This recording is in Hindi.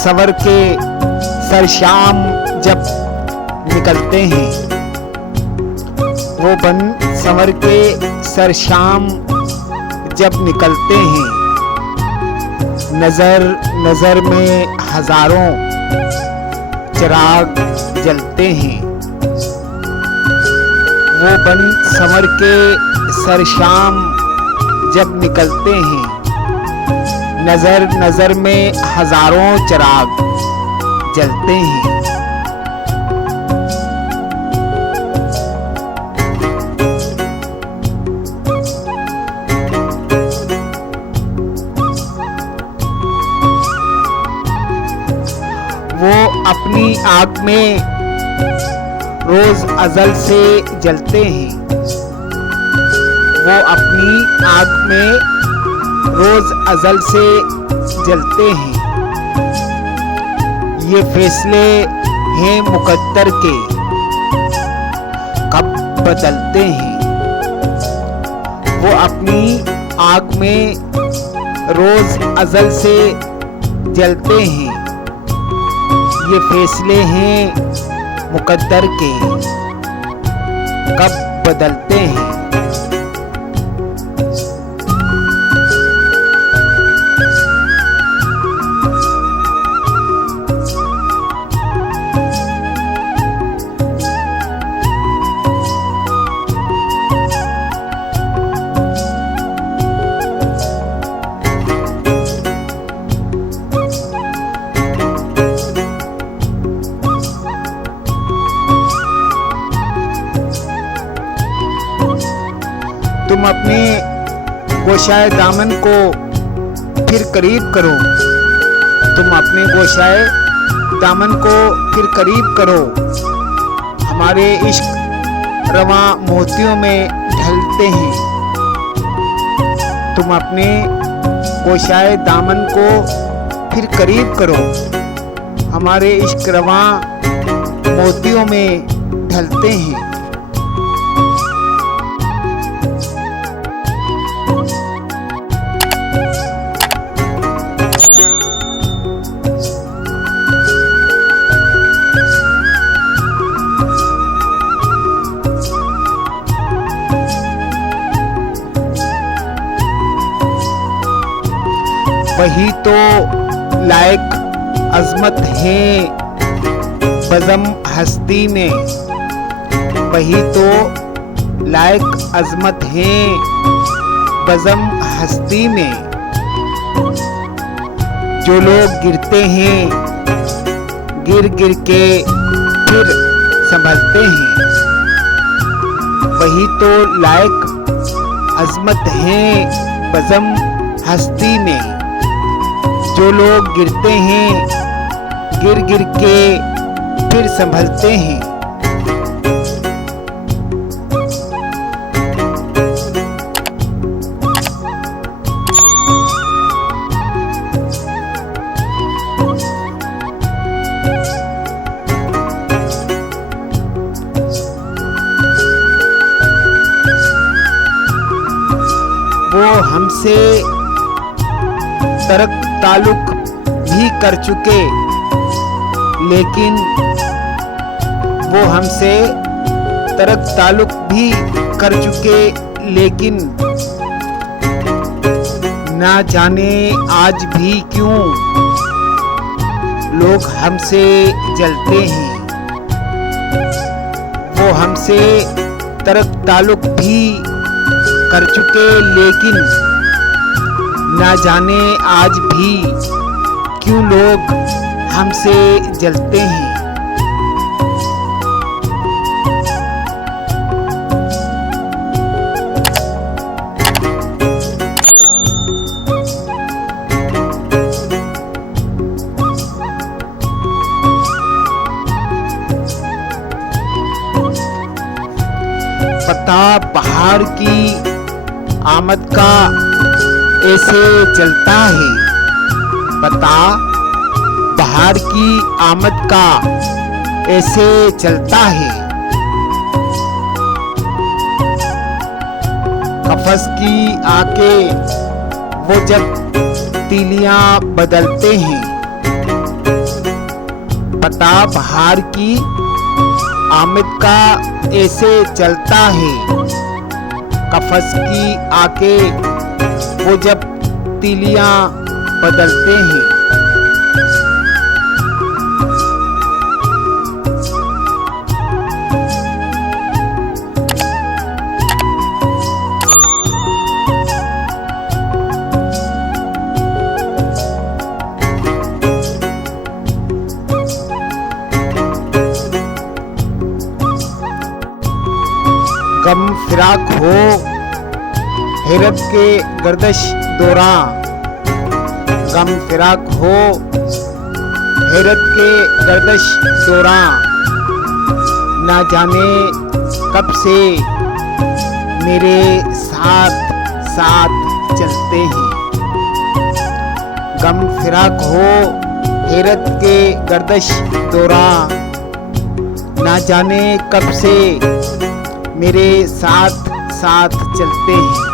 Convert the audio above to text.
संवर के सरशाम जब निकलते हैं, वो बन संवर के सरशाम जब निकलते हैं, नजर नजर में हजारों चिराग जलते हैं। वो बन संवर के सरशाम जब निकलते हैं, नजर नजर में हजारों चिराग जलते हैं। वो अपनी आग में रोज अजल से जलते हैं। वो अपनी आग में रोज अजल से जलते हैं। ये फैसले हैं मुकद्दर के, कब बदलते हैं। वो अपनी आग में रोज अजल से जलते हैं। ये फैसले हैं मुकद्दर के, कब बदलते हैं। तुम अपने गोशाए दामन को फिर करीब करो। तुम अपने गोशाए दामन को फिर करीब करो। हमारे इश्क रवां मोतियों में ढलते हैं। तुम अपने गोशाए दामन को फिर करीब करो। हमारे इश्क रवां मोतियों में ढलते हैं। वही तो लायक अजमत है बज़म हस्ती में। वही तो लायक अजमत है बज़म हस्ती में। जो लोग गिरते हैं गिर गिर के फिर संभलते हैं। वही तो लायक अजमत है बज़म हस्ती में। जो लोग गिरते हैं गिर गिर के फिर संभलते हैं। वो हमसे तरक ताल्लुक भी कर चुके, लेकिन वो हमसे तरक ताल्लुक भी कर चुके, लेकिन ना जाने आज भी क्यों लोग हमसे जलते हैं। वो हमसे तरक ताल्लुक भी कर चुके, लेकिन ना जाने आज भी क्यों लोग हमसे जलते हैं। पता बहार की आमद का ऐसे चलता है। पता बहार की आमद का ऐसे चलता है। कफस की आके वो जब तीलियां बदलते हैं। पता बहार की आमद का ऐसे चलता है। कफस की आके वो जब तीलियां बदलते हैं। गम फिराक हो हैरत के गर्दश दौरा, गम फिराक हो हैरत के गर्दश दौरा, ना जाने कब से मेरे साथ साथ चलते हैं। गम फिराक हो हैरत के गर्दश दौरा, ना जाने कब से मेरे साथ साथ चलते हैं।